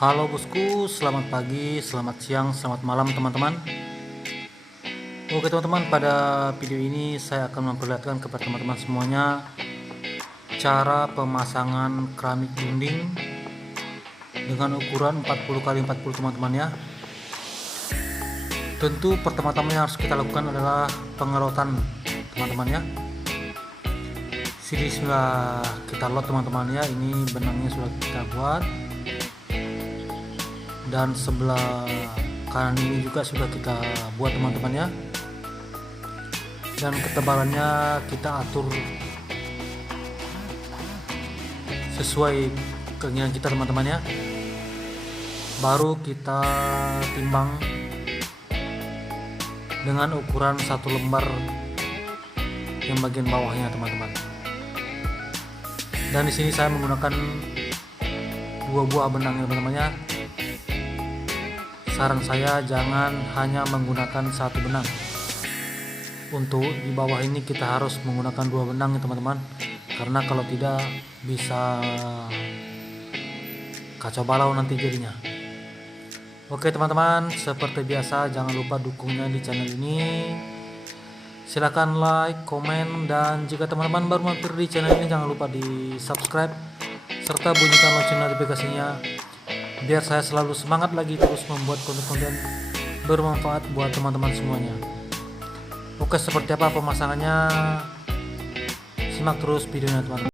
Halo bosku, selamat pagi, selamat siang, selamat malam teman-teman. Oke teman-teman, pada video ini saya akan memperlihatkan kepada teman-teman semuanya cara pemasangan keramik dinding dengan ukuran 40x40 teman-teman ya. Tentu pertama-tama yang harus kita lakukan adalah pengelotan teman-teman ya. Sini sudah kita lot teman-teman ya, ini benangnya sudah kita buat. Dan sebelah kanan ini juga sudah kita buat teman-teman ya, dan ketebalannya kita atur sesuai keinginan kita teman-teman ya. Baru kita timbang dengan ukuran satu lembar yang bagian bawahnya teman-teman. Dan di sini saya menggunakan 2 buah benang ya teman-teman ya. Saran saya jangan hanya menggunakan satu benang. Untuk di bawah ini kita harus menggunakan 2 benang ya teman-teman, karena kalau tidak bisa kacau balau nanti jadinya. Oke teman-teman, seperti biasa jangan lupa dukungnya di channel ini. Silahkan like, komen, dan jika teman-teman baru mampir di channel ini jangan lupa di subscribe serta bunyikan lonceng notifikasinya, biar saya selalu semangat lagi terus membuat konten-konten bermanfaat buat teman-teman semuanya. Oke, seperti apa pemasangannya? Simak terus videonya teman-teman.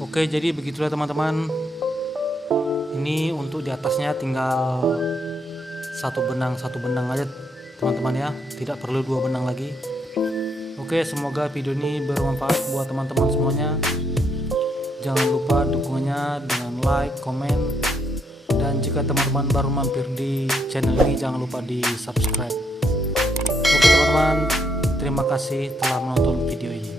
Oke, jadi begitulah teman-teman. Ini untuk di atasnya tinggal satu benang aja teman-teman ya, tidak perlu 2 benang lagi. Oke, semoga video ini bermanfaat buat teman-teman semuanya. Jangan lupa dukungannya dengan like, komen, dan jika teman-teman baru mampir di channel ini jangan lupa di subscribe. Oke teman-teman, terima kasih telah menonton video ini.